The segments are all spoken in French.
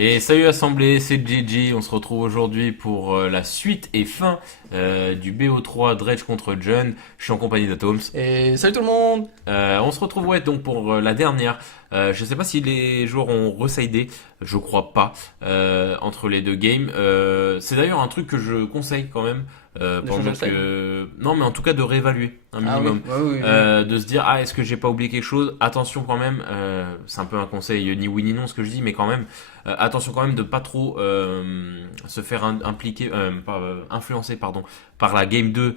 Et salut Assemblée, c'est Gigi. On se retrouve aujourd'hui pour la suite et fin du BO3 Dredge contre John. Je suis en compagnie d'Atoms. Et salut tout le monde! On se retrouve donc pour la dernière. Je sais pas si les joueurs ont residé, je crois pas, entre les deux games. C'est d'ailleurs un truc que je conseille quand même. De Pour changer le le fait side. que... Non, mais en tout cas de réévaluer un Ah oui, minimum. oui. De se dire, ah, est-ce que j'ai pas oublié quelque chose? Attention quand même, c'est un peu un conseil ni oui ni non ce que je dis, mais quand même, attention quand même de pas trop se faire impliquer, influencer pardon, par la game 2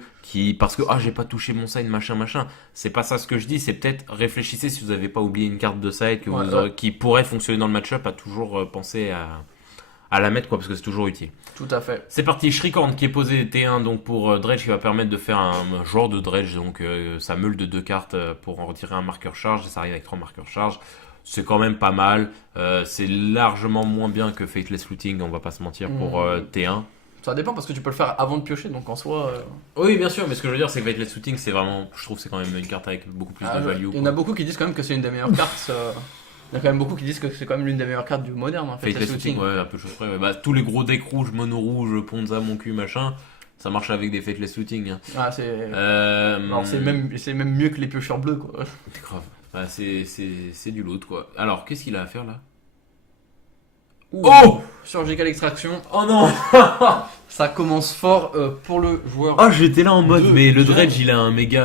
parce que j'ai pas touché mon side machin. C'est pas ça ce que je dis, c'est peut-être réfléchissez si vous avez pas oublié une carte de side qui pourrait fonctionner dans le match-up, à toujours penser à la mettre quoi, parce que c'est toujours utile. Tout à fait. C'est parti, Shriekhorn qui est posé T1 donc pour Dredge qui va permettre de faire un genre de Dredge, donc ça meule de 2 cartes pour en retirer un marqueur charge, et ça arrive avec 3 marqueurs charge. C'est quand même pas mal, c'est largement moins bien que Fateless Looting, on va pas se mentir, pour T1. Ça dépend parce que tu peux le faire avant de piocher, donc en soi. Oui, bien sûr, mais ce que je veux dire, c'est que Fateless Looting, c'est vraiment, je trouve, que c'est quand même une carte avec beaucoup plus de value. Il y en a beaucoup qui disent quand même que c'est une des meilleures cartes. Il y a quand même beaucoup qui disent que c'est quand même l'une des meilleures cartes du moderne en fait. Fateless Looting, ouais, un peu chose près. Ouais. Bah, tous les gros decks rouges, mono rouge, Ponza, mon cul, machin, ça marche avec des Fateless Looting. Hein. Ah, Alors, c'est même mieux que les piocheurs bleus quoi. Grave. Bah, c'est du loot quoi. Alors, qu'est-ce qu'il a à faire là? Oh! Surgical extraction. Oh non! Ça commence fort pour le joueur. Ah, j'étais là en mode, mais le John. Dredge il a un méga,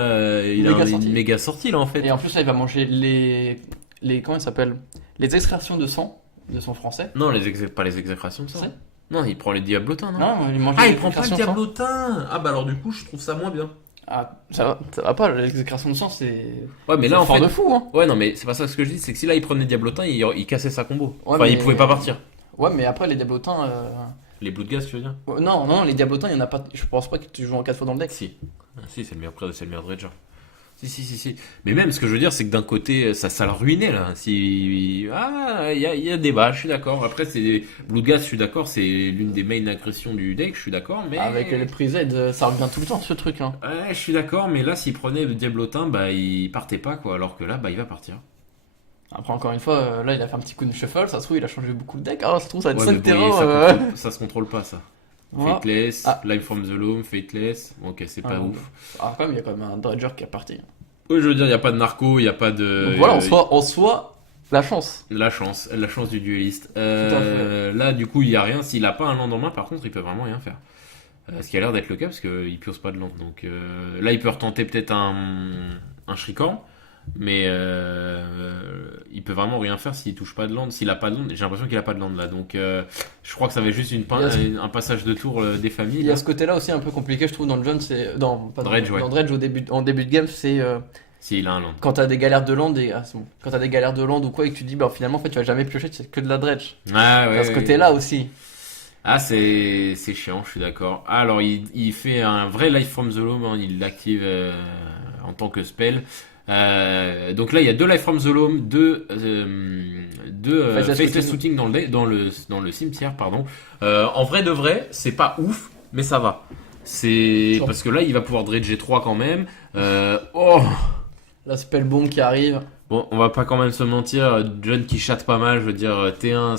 Sortie. une méga sortie là en fait. Et en plus là il va manger les comment il s'appelle? Les extractions de sang français. Non, pas les exécrations de ça. Si. Non, il prend les diablotins, non? Non, il mange Ah, les il prend pas le extractions de sang. diablotin! Ah, bah alors du coup, je trouve ça moins bien. Ah, ça va pas, l'exécration de sang c'est. Ouais, mais là C'est en fort fait. de fou hein. Ouais, non, mais c'est pas ça ce que je dis, c'est que si là il prenait diablotin, il cassait sa combo. Ouais, Enfin, il mais- pouvait pas partir. Ouais, mais après les diablotins. Les Bloodgas, tu veux dire? Non, les diablotins, il y en a pas. Je pense pas que tu joues en 4 fois dans le deck. Si. Ah, si, c'est le meilleur Dredger. Si. Mais même, ce que je veux dire, c'est que d'un côté, ça le ruinait là. Il y a débat, je suis d'accord. Après, c'est Bloodgas, je suis d'accord, c'est l'une des main agressions du deck, je suis d'accord, mais. Avec les pre-Z, ça revient tout le temps ce truc. Hein. Ouais, je suis d'accord, mais là, s'il prenait le Diablotin, bah, il partait pas, quoi. Alors que là, bah, il va partir. Après, encore une fois, là il a fait un petit coup de shuffle, ça se trouve il a changé beaucoup de deck. Ah, ça se trouve ça va être Ouais, 5 mais bon, terrains. ça se contrôle pas, ça. Voilà. Fateless, Ah. Live from the Loam, Fateless. Ok, c'est pas Ah, ouf. Ah, quand même, il y a quand même un Dredger qui est parti. Oui, je veux dire, il n'y a pas de narco, il n'y a pas de. Donc voilà, en soi, la chance. La chance du dueliste. fait. Là, du coup, il n'y a rien. S'il a pas un land en main, par contre, il peut vraiment rien faire. Ce qui a l'air d'être le cas, parce qu'il pioche pas de land. Donc là, il peut retenter peut-être un Shriekhorn, mais il peut vraiment rien faire s'il touche pas de land. S'il a pas de land, j'ai l'impression qu'il a pas de land là. Donc je crois que ça va être juste un passage de tour des familles. Il y là. a ce côté-là aussi un peu compliqué, je trouve, dans le John, c'est. Pas dans Dredge, ouais. dans Dredge, en début de game, c'est. S'il a un land. Quand t'as des galères de land quand t'as des galères de land ou quoi et que tu dis bah finalement en fait tu vas jamais piocher, c'est que de la dredge. Ah ouais. T'as ce côté-là aussi. Ah, c'est chiant, je suis d'accord. Alors, il fait un vrai Life from the Loam, hein, il l'active en tant que spell. Donc là, il y a 2 Life from the Loam, 2 Faceless Shooting dans le cimetière, pardon. En vrai de vrai, c'est pas ouf, mais ça va. C'est parce que là, il va pouvoir dredger 3 quand même. Oh. La spell bomb qui arrive. Bon, on va pas quand même se mentir, John qui chatte pas mal, je veux dire T1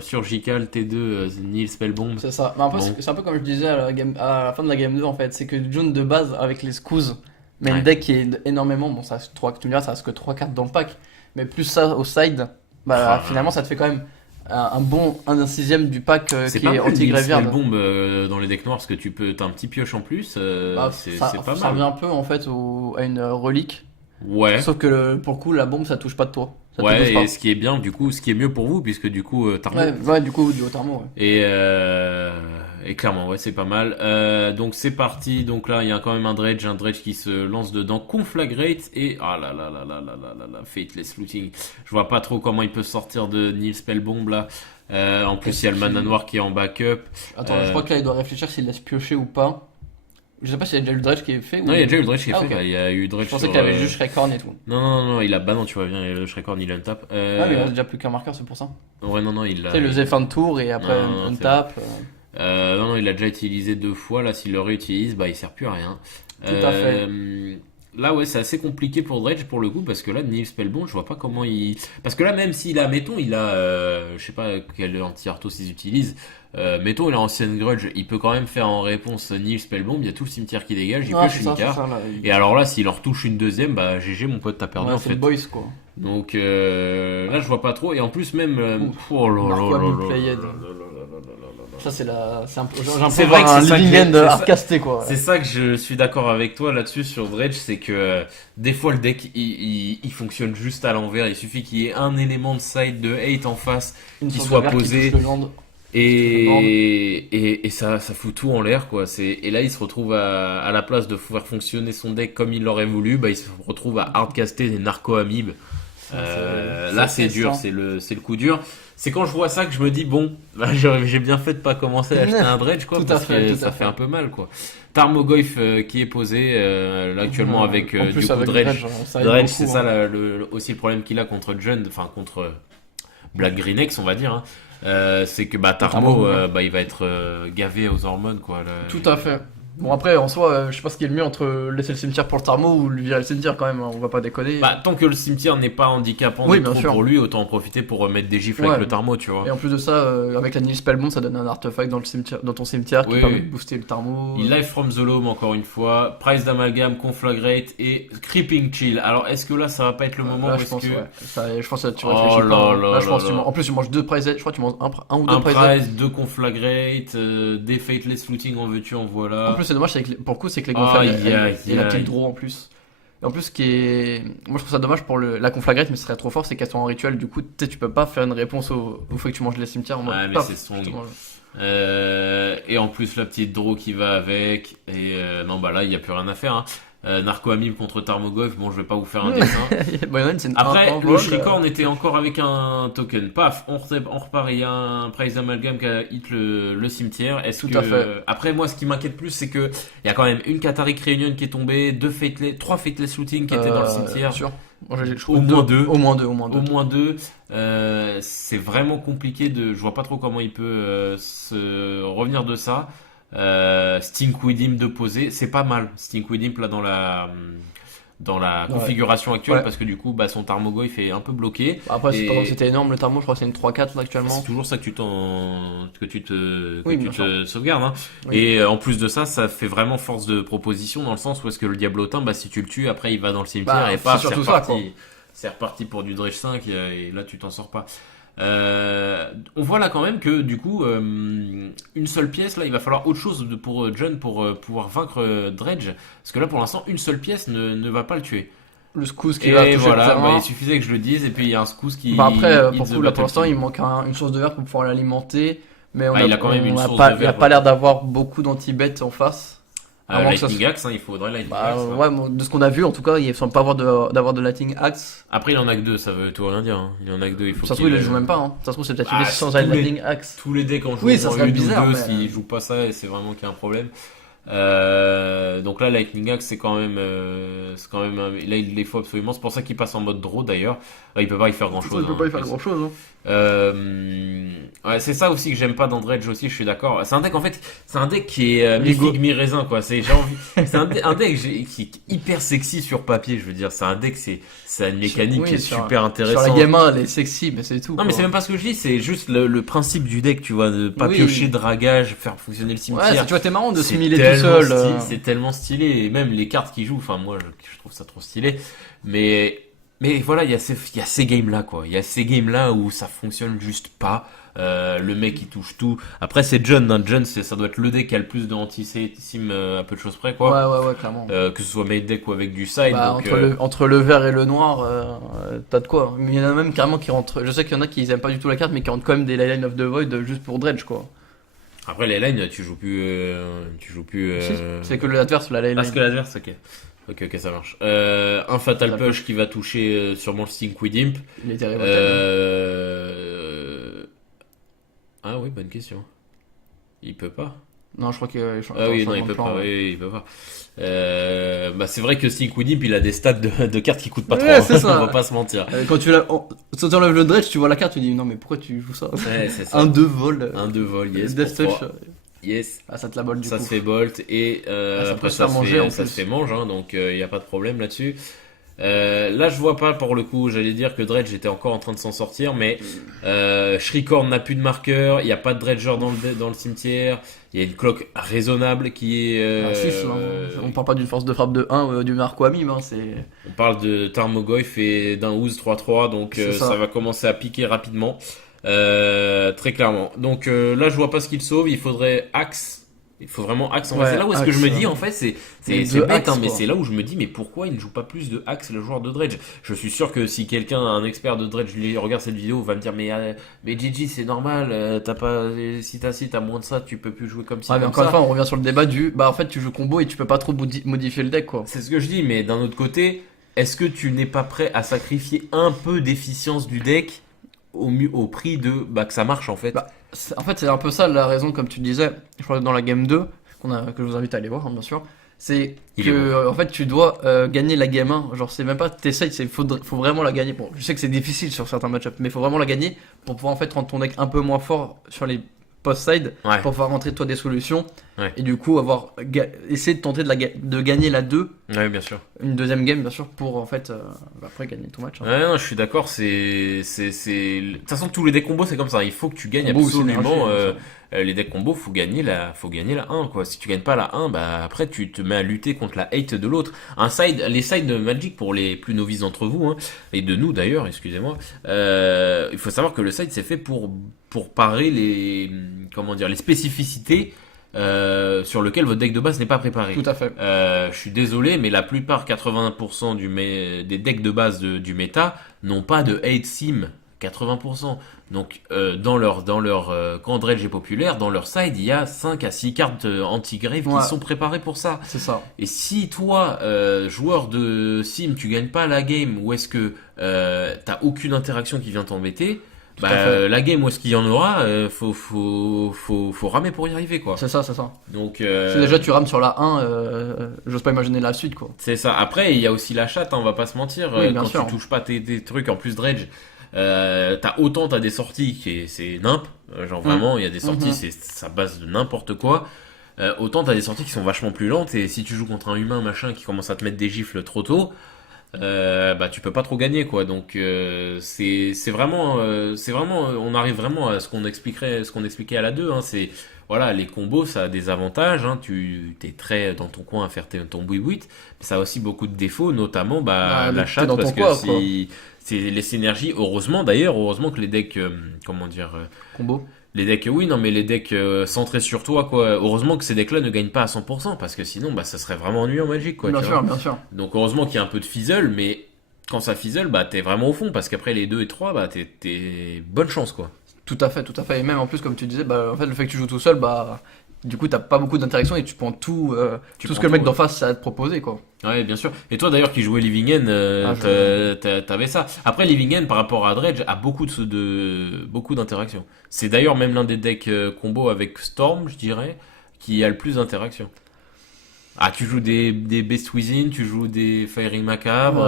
Surgical, T2 Nil Spellbomb. C'est ça. Mais après, Bon. c'est un peu comme je disais à la fin de la game 2 en fait. C'est que John de base avec les scoos, mais Ouais. le deck qui est énormément. Bon, ça, tu me diras, ça reste que 3 cartes dans le pack. Mais plus ça au side, bah finalement ça te fait quand même un sixième du pack C'est qui pas est mal Nil anti-graveyard. Spellbomb dans les decks noirs parce que t'as un petit pioche en plus, c'est ça pas ça revient mal. un peu en fait à une relique. Ouais. Sauf que pour le coup, la bombe ça touche pas de toi. Ça te touche Ouais, pas. et ce qui est bien, du coup, ce qui est mieux pour vous, puisque du coup, t'as Ouais, du coup, du haut thermo, ouais. Et clairement, ouais, c'est pas mal. Donc c'est parti. Donc là, il y a quand même un dredge qui se lance dedans. Conflagrate et ah là, Fateless Looting. Je vois pas trop comment il peut sortir de Nil Spellbomb là. En plus, il y a le mana noir qui est en backup. Attends, je crois que là il doit réfléchir s'il laisse piocher ou pas. Je sais pas s'il y a déjà eu le dredge qui est fait. Non, il y a déjà eu le dredge qui est Ah, fait. ok. Là. Il y a eu dredge. Je pensais sur, qu'il y avait juste Shriekhorn et tout. Non, il a. Bah non, tu vois bien, le Shriekhorn il untape. Ah, mais il reste déjà plus qu'un marqueur, c'est pour ça. Ouais, non, il Tu l'a. sais, le Z fin de tour et après Non, on c'est tape. Non, il l'a déjà utilisé 2 fois. Là, s'il le réutilise, bah il sert plus à rien. Tout à fait. Là, ouais, c'est assez compliqué pour Dredge pour le coup, parce que là, Nils Spellbond, je vois pas comment il. Parce que là, même s'il a, mettons, il a, je sais pas quel anti-Arthos ils utilisent, mettons, il a ancienne Grudge, il peut quand même faire en réponse Nils Spellbond, il y a tout le cimetière qui dégage, il Ah, peut c'est ça, Shunicar. là. Et alors là, s'il en retouche une deuxième, bah GG, mon pote, t'as perdu Ouais, en c'est fait. le boys, quoi. Donc là, je vois pas trop, et en plus, même. Ouf. Oh là là Narco là Amiib là Playhead. là là là là là là là. Ça, c'est la. C'est un peu. J'ai un C'est peu vrai que un c'est ça que living j'ai- end c'est ça- hardcasté, quoi. C'est ça que je suis d'accord avec toi là-dessus sur Dredge, c'est que des fois le deck il fonctionne juste à l'envers. Il suffit qu'il y ait un élément de side de hate en face Une qui sorte soit de verre qui posé touche le land. et ça fout tout en l'air quoi. Et là il se retrouve à la place de pouvoir fonctionner son deck comme il l'aurait voulu, bah, il se retrouve à hardcaster des narco amiib. Là c'est dur, c'est le coup dur. C'est quand je vois ça que je me dis bon, bah, j'ai bien fait de pas commencer à acheter un Dredge quoi, Tout à parce fait, que tout ça à fait fait. un peu mal quoi. Tarmogoyf qui est posé là actuellement avec En du plus, coup avec Dredge. ça aide Dredge beaucoup, c'est hein. ça aussi le problème qu'il a contre Jund, enfin contre Black Greenex on va dire. Hein. C'est que bah Tarmo bah, il va être gavé aux hormones quoi. Tout à fait. Bon, après, en soi, je sais pas ce qui est le mieux entre laisser le cimetière pour le Tarmo ou lui virer le cimetière quand même, hein, on va pas déconner. Bah, tant que le cimetière n'est pas handicapant Oui, de bien trop sûr. pour lui, autant en profiter pour mettre des gifles Ouais. avec le Tarmo, tu vois. Et en plus de ça, avec la Nils Spellbond, ça donne un artefact dans, le cimetière, dans ton cimetière qui Oui, permet oui. de booster le Tarmo. Il live from the loam encore une fois, price d'amalgame, conflagrate et creeping chill. Alors est-ce que là ça va pas être le moment Là, je parce pense, que ouais. Je pense que tu Oh réfléchis là pas. là Là, je pense là que tu là. manges. En plus, tu manges deux prize. Je crois que tu manges un ou deux un prize. price, deux conflagrate, des fateless footing en veux-tu en voilà. En plus, c'est dommage, c'est que pour le coup, c'est que les Aïe, gonflables aïe, et la aïe. petite draw en plus. Et en plus, ce qui est. Moi, je trouve ça dommage pour la conflagrate, mais ce serait trop fort, c'est qu'elles sont en rituel. Du coup, tu peux pas faire une réponse au fait que tu manges les cimetières en mode. Ouais, mais paf, c'est son- je te mange. Et en plus la petite draw qui va avec. Et non bah là il y a plus rien à faire. Hein. Narco Amiib contre Tarmogoyf, bon je vais pas vous faire un dessin. Bon, il y en a une, c'est une Après, un le vol, Shrikorn était encore avec un token. Paf, on repart. Il y a un price d'amalgame qui a hit le cimetière. Est-ce Tout que à fait. après moi, ce qui m'inquiète plus, c'est que il y a quand même une Cataric Reunion qui est tombée, trois Fateless Looting qui étaient dans le cimetière. Sûr. Moi, Au moins deux. Au moins deux. Au moins deux. C'est vraiment compliqué de. Je vois pas trop comment il peut se revenir de ça. Stink with him de poser, c'est pas mal. Stink with him là dans la Ouais. configuration actuelle Ouais. parce que du coup bah, son Tarmogoyf est un peu bloqué. Après, c'est Et- pas comme c'était énorme le Tarmo, je crois que c'est une 3-4 là, actuellement. C'est toujours ça que tu Oui, tu bien te sauvegardes. Hein. Oui. Et en plus de ça, ça fait vraiment force de proposition dans le sens où est-ce que le diablotin, bah, si tu le tues, après il va dans le cimetière Bah, et c'est paf, c'est surtout ça, reparti. C'est reparti pour du Dredge 5 et là tu t'en sors pas. On voit là quand même que du coup une seule pièce là il va falloir autre chose pour John pour pouvoir vaincre Dredge parce que là pour l'instant une seule pièce ne va pas le tuer Le scouse qui et va toucher voilà le terrain. bah, il suffisait que je le dise et puis il y a un scouse qui Bah après, hit pour the le coup, là pour l'instant, il battlefield. manque une source de verre pour pouvoir l'alimenter. Mais Ah, il a quand même une source pas, de il a verre, pas ouais. l'air d'avoir beaucoup d'anti-bet en face. À moins que ça Lightning se- Axe hein, il faudrait Lightning Bah, Axe hein. ouais, bon, de ce qu'on a vu, en tout cas, il semble pas d'avoir de Lightning Axe. Après il en a que deux ça veut tout rien dire hein. Il en a que deux il faut Ça se trouve, il qu'il- le joue même pas. Hein. Ça se trouve, c'est peut-être Ah, une sans tous les- Lightning Axe. tous les decks en jouant Oui, ça serait une bizarre, ou deux mais- s'ils jouent pas ça et c'est vraiment qu'il y a un problème. Donc là Lightning Axe c'est quand même là il les faut absolument, c'est pour ça qu'il passe en mode draw d'ailleurs. Il peut pas y faire grand chose. Il peut pas y faire grand chose. Hein. Ouais, c'est ça aussi que j'aime pas dans Dredge aussi, je suis d'accord. C'est un deck en fait, c'est un deck qui est Ligo. mi-figue mi-raisin quoi. J'ai envie, c'est un deck qui est hyper sexy sur papier. Je veux dire, c'est un deck, c'est une mécanique Oui, qui est sur- super intéressante. Sur la game 1, elle est sexy, mais c'est tout. Non mais quoi. c'est même pas ce que je dis, c'est juste le principe du deck, tu vois, de pas Oui. piocher, dragage, faire fonctionner le Ouais, cimetière. tu vois, t'es marrant de se C'est miler tout tellement seul. C'est tellement stylé, et même les cartes qu'il joue, enfin moi je trouve ça trop stylé. Mais voilà, il y a ces games là quoi, il y a ces games là où ça fonctionne juste pas. Le mec il touche tout. Après c'est John, hein. John ça doit être le deck qui a le plus de anti-sim à peu de choses près quoi. Ouais, clairement. Que ce soit made deck ou avec du side. Bah, donc, entre le vert et le noir, t'as de quoi. Mais il y en a même carrément qui rentrent. Je sais qu'il y en a qui aiment pas du tout la carte, mais qui rentrent quand même des Line of the Void juste pour Dredge quoi. Après les lines tu joues plus. Si, c'est que l'adverse, la Line. Parce que l'adverse, ok. Ok, ça marche. Un Fatal Fatal Push qui va toucher sûrement le Stink with Imp. Il était révolté. Ah oui, bonne question. Il peut pas. Non, je crois que. Ah oui, non, il peut pas. Oui, il peut pas. Bah, c'est vrai que Stink with Imp, il a des stats de cartes qui coûtent pas Ouais, trop. c'est ça. On va pas se mentir. Quand tu enlèves le Dredge, tu vois la carte, tu dis non, mais pourquoi tu joues ça Ouais, c'est ça. Un 2 vol. Un de vol, yes. Death pour Touch. trois. Yes. Ah, ça te la bol du Ça coup. se fait bolt et Ça peut après se faire manger en ça se plus. fait mange, hein, donc il n'y a pas de problème là-dessus. Là, je vois pas pour le coup. J'allais dire que Dredge était encore en train de s'en sortir, mais Shriekhorn n'a plus de marqueur. Il n'y a pas de Dredger dans le cimetière. Il y a une cloque raisonnable qui est. Un 6, on parle pas d'une force de frappe de 1 du Marco Amim, c'est. On parle de Tarmogoyf et d'un Ooze 3-3, donc C'est ça. ça va commencer à piquer rapidement. Très clairement. Donc là, je vois pas ce qu'il sauve. Il faudrait Axe. Il faut vraiment Axe. En fait, Ouais, c'est là où est-ce que je Axe, me dis, en fait, c'est les c'est deux bête, hein, Axe, mais quoi. c'est là où je me dis, mais pourquoi il ne joue pas plus de Axe, le joueur de Dredge? Je suis sûr que si quelqu'un, un expert de Dredge, regarde cette vidéo, va me dire, mais Gigi, c'est normal, t'as pas, si t'as moins de ça, tu peux plus jouer comme ci, Ouais, mais comme encore une ça. fois, on revient sur le débat du. Bah, en fait, tu joues combo et tu peux pas trop modifier le deck, quoi. C'est ce que je dis, mais d'un autre côté, est-ce que tu n'es pas prêt à sacrifier un peu d'efficience du deck au prix de que ça marche en fait? Bah, en fait, c'est un peu ça la raison, comme tu disais, je crois que dans la game 2, que je vous invite à aller voir, hein, bien sûr, c'est Il est que bon. en fait, tu dois gagner la game 1. Genre, c'est même pas, t'essayes, faut vraiment la gagner. Bon, je sais que c'est difficile sur certains match-ups, mais faut vraiment la gagner pour pouvoir en fait rendre ton deck un peu moins fort sur les post-side, Ouais. pour pouvoir rentrer toi des solutions, Ouais. et du coup, essayer de tenter de gagner la 2, Ouais, bien sûr. une deuxième game, bien sûr, pour en fait, après gagner ton match, hein. Ouais, non, je suis d'accord. De toute façon, tous les decks combos, c'est comme ça. Il faut que tu gagnes Combo ou absolument. synergie, bien sûr. Les decks combos, faut gagner la 1, quoi. Si tu gagnes pas la 1, bah après, tu te mets à lutter contre la hate de l'autre. Les sides de Magic, pour les plus novices d'entre vous, hein, et de nous d'ailleurs, excusez-moi, il faut savoir que le side, c'est fait pour parer comment dire, les spécificités sur lesquelles votre deck de base n'est pas préparé. Tout à fait. Je suis désolé, mais la plupart, 80% des decks de base du méta n'ont pas de hate sim. 80%. Donc, dans leur quand Dredge est populaire, dans leur side, il y a 5 à 6 cartes anti-grave Ouais. qui sont préparées pour ça. C'est ça. Et si toi, joueur de sim, tu gagnes pas la game, ou est-ce que t'as aucune interaction qui vient t'embêter, Tout à fait. la game où est-ce qu'il y en aura, faut ramer pour y arriver, quoi. C'est ça, c'est ça. Donc, Si déjà tu rames sur la 1, j'ose pas imaginer la suite, quoi. c'est ça. Après, il y a aussi la chatte, hein, on va pas se mentir. Oui, bien Quand sûr. tu touches pas tes trucs, en plus Dredge, t'as des sorties c'est nimp. Genre vraiment, il y a des sorties, Mhm. c'est ça base de n'importe quoi. Autant t'as des sorties qui sont vachement plus lentes, et si tu joues contre un humain machin qui commence à te mettre des gifles trop tôt, tu peux pas trop gagner, quoi. Donc c'est vraiment on arrive vraiment à ce qu'on expliquait à la 2, hein. C'est voilà, les combos, ça a des avantages, hein. Tu t'es très dans ton coin à faire ton boui-boui, mais ça a aussi beaucoup de défauts, notamment Bah, la t'es chatte, dans parce ton que coin, si c'est les synergies, heureusement que les decks comment dire Combo. les decks, oui, non, mais les decks centrés sur toi, quoi. Heureusement que ces decks-là ne gagnent pas à 100%, parce que sinon, ça serait vraiment ennuyant en Magic, quoi. Bien tu sûr, vois. bien sûr. Donc heureusement qu'il y a un peu de fizzle, mais quand ça fizzle, t'es vraiment au fond, parce qu'après les 2 et 3, t'es bonne chance, quoi. Tout à fait, tout à fait. Et même en plus, comme tu disais, bah, en fait, le fait que tu joues tout seul, bah, du coup, t'as pas beaucoup d'interaction et tu prends tout, Tu tout ce prends que le mec tout, d'en face a à te proposer, quoi. Ouais, bien sûr. Et toi d'ailleurs qui jouais Living End, t'avais ça. Après Living End par rapport à Dredge a beaucoup d'interactions. C'est d'ailleurs même l'un des decks combo avec Storm, je dirais, qui a le plus d'interactions. Ah, tu joues des Beast Within, tu joues des Fairy Macabre,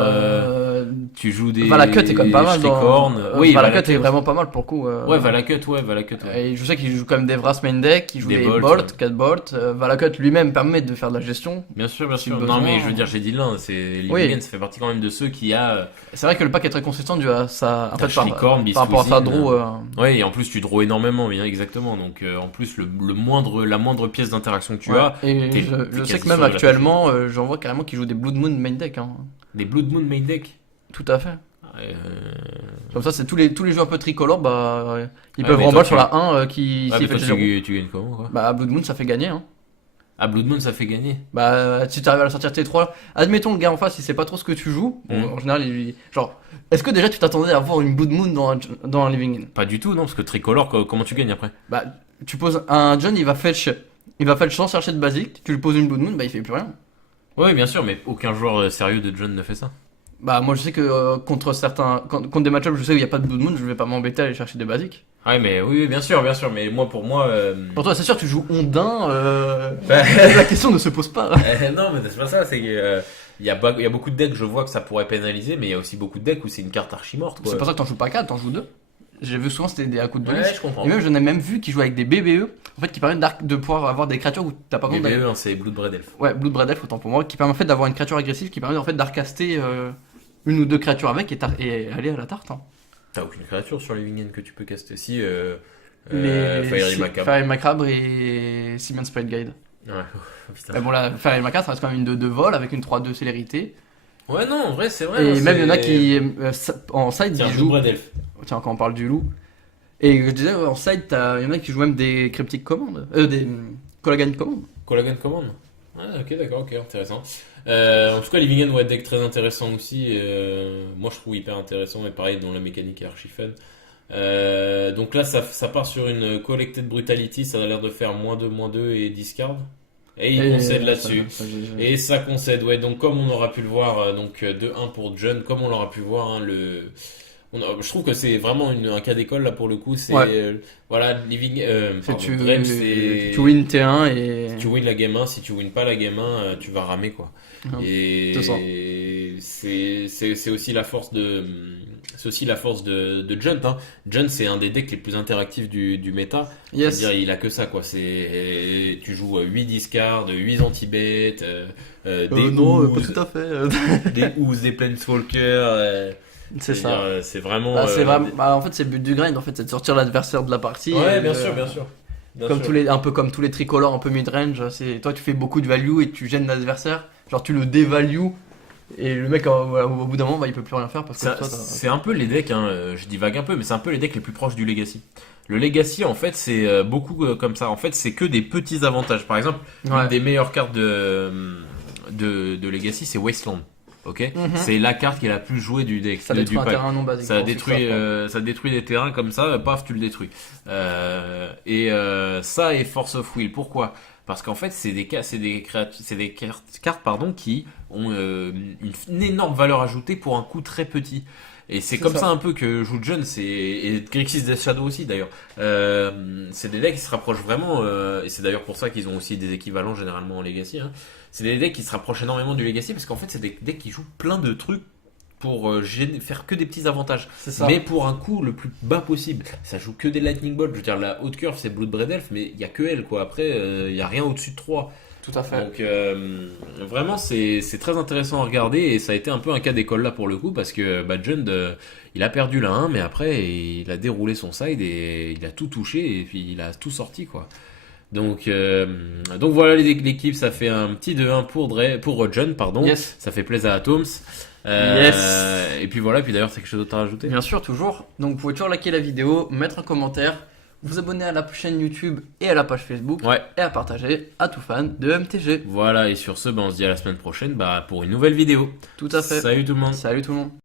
tu joues des Valakut est quand même pas mal dans. Shriekhorn. Oui, Valakut est vraiment pas mal pour le coup. Ouais, Valakut, ouais. Et je sais qu'il joue quand même des Vras main deck, il joue Des des Bolt, Bolt, ouais. 4 Bolt. Valakut lui-même permet de faire de la gestion. Bien sûr, bien Si sûr. besoin. Non, mais je veux dire, j'ai dit l'un, c'est Living Oui. End, ça fait partie quand même de ceux qui a. C'est vrai que le pack est très consistant dû à sa. En T'as fait, par Shriekhorn, Beast rapport à sa Within, draw. Ouais, et en plus tu draws énormément, bien exactement. Donc en plus la moindre pièce d'interaction que tu Ouais. as, Et t'es je sais quasi que même sûr de la actuellement, j'en vois carrément qui joue des Blood Moon main deck, hein. des Blood Moon main deck. Tout à fait. Euh, Comme ça, c'est tous les jeux un peu tricolores, bah, ils Ouais, peuvent mais remballer toi, sur la 1 qui ouais, s'il mais fait toi, le 0. tu gagnes comment, quoi? Bah, Blood Moon, ça fait gagner, hein. Ah, Blood Moon ça fait gagner. Bah, si tu arrives à la sortir T3, admettons le gars en face, il sait pas trop ce que tu joues. Bon, Mhm. en général, genre, est-ce que déjà tu t'attendais à voir une Blood Moon dans un Living In? Pas du tout, non, parce que Tricolore, comment tu gagnes après? Bah, tu poses un John, il va fetch sans chercher de basique, tu lui poses une Blood Moon, bah, il fait plus rien. Oui, bien sûr, mais aucun joueur sérieux de John ne fait ça. Bah, moi, je sais que contre des match-ups, je sais où il y a pas de Blood Moon, je vais pas m'embêter à aller chercher des basiques. Ouais, mais oui, bien sûr, mais pour moi. Pour toi, c'est sûr, tu joues Ondin, Bah, la question ne se pose pas. non, mais c'est pas ça, c'est que. Il y a beaucoup de decks, je vois que ça pourrait pénaliser, mais il y a aussi beaucoup de decks où c'est une carte archi morte, quoi. C'est pour ça que t'en joues pas 4, t'en joues 2. j'ai vu souvent c'était à coups de Ouais, bonus. je comprends. Et même j'en ai même vu qui jouent avec des BBE, en fait qui permettent de pouvoir avoir des créatures où t'as pas Les besoin d'aller. BE, hein, c'est Bloodbraid Elf. Ouais, Bloodbraid Elf autant pour moi, qui permet en fait d'avoir une créature agressive qui permet en fait d'arcaster une ou deux créatures avec et aller à la tarte. Hein. T'as aucune créature sur les Living End que tu peux caster. Si, Les Macabre. Fairy Macabre et Simon's Sprite Guide. Ouais, oh, putain. Mais bon, la Fairy Macabre, ça reste quand même une 2-2 vol avec une 3-2 célérité. Ouais, non, en vrai, c'est vrai. Et hein, même il y en a c'est- qui, en side, Tiens, ils jouent. Bloodbraid Elf. Tiens, quand on parle du loup. Et je disais, ouais, en side, il y en a qui jouent même des cryptic commandes. Des Collagen commandes. Collagen Command. Ah, ok, d'accord, ok, intéressant. En tout cas, Living End, ouais, deck très intéressant aussi. Moi, je trouve hyper intéressant, et pareil, dont la mécanique est archi fun. Donc là, ça part sur une Collected Brutality, ça a l'air de faire -2/-2 et discard. Et il concède là-dessus. Et ça concède, ouais. Donc, comme on aura pu le voir, donc 2-1 pour John, comme on l'aura pu voir, hein, je trouve que c'est vraiment un cas d'école là pour le coup. C'est Ouais. voilà, Living. Pardon, Tu Dredge, c'est. tu win T1 et. Si tu wins la game 1, si tu wins pas la game 1, tu vas ramer quoi. Non, Et c'est ça. c'est aussi la force de Junt. Hein. Junt, c'est un des decks les plus interactifs du méta. Yes. C'est-à-dire, il a que ça quoi. Tu joues 8 discards, 8 anti-bait, des non, pas oozes, tout à fait. des oozes, des planeswalkers. C'est C'est-à-dire, ça. c'est vraiment. Bah, c'est vraiment... bah, en fait, c'est le but du grind, en fait, c'est de sortir l'adversaire de la partie. Ouais, et bien de- sûr, bien sûr. Bien Comme sûr. un peu comme tous les tricolores un peu mid-range, toi tu fais beaucoup de value et tu gênes l'adversaire, genre tu le dévalue et le mec voilà, au bout d'un moment bah, il peut plus rien faire parce que toi, C'est un peu les decks, hein, je divague un peu, mais c'est un peu les decks les plus proches du Legacy. Le Legacy, en fait, c'est beaucoup comme ça. En fait, c'est que des petits avantages. Par exemple, Ouais. une des meilleures cartes de Legacy, c'est Wasteland. Ok, Mhm. c'est la carte qui est la plus jouée du deck. Ça du détruit un pack. terrain non basique. Ça pour détruit, fixer après. ça détruit des terrains comme ça, paf, tu le détruis. Ça est Force of Will. Pourquoi? Parce qu'en fait, c'est des cartes, pardon, qui ont une énorme valeur ajoutée pour un coût très petit. Et c'est comme ça un peu que joue John, et Grixis Death Shadow aussi d'ailleurs. C'est des decks qui se rapprochent vraiment, et c'est d'ailleurs pour ça qu'ils ont aussi des équivalents généralement en Legacy. Hein. C'est des decks qui se rapprochent énormément du Legacy parce qu'en fait c'est des decks qui jouent plein de trucs pour faire que des petits avantages, C'est ça. mais pour un coût le plus bas possible. Ça joue que des Lightning Bolt. Je veux dire, la haute curve c'est Bloodbraid Elf, mais il y a que elle quoi. Après, il y a rien au-dessus de 3. Tout à fait. Donc vraiment c'est très intéressant à regarder et ça a été un peu un cas d'école là pour le coup parce que Jund il a perdu la 1 mais après il a déroulé son side et il a tout touché et puis il a tout sorti quoi. Donc voilà l'équipe, ça fait un petit 2-1 pour Jund pardon. Yes. Ça fait plaisir à Toms. Yes. Et puis voilà, puis d'ailleurs c'est quelque chose d'autre à rajouter. Bien sûr, toujours. Donc vous pouvez toujours liker la vidéo, mettre un commentaire, vous abonner à la chaîne YouTube et à la page Facebook Ouais. et à partager à tout fan de MTG. Voilà et sur ce on se dit à la semaine prochaine pour une nouvelle vidéo. Tout à fait. Salut tout le monde. Salut tout le monde.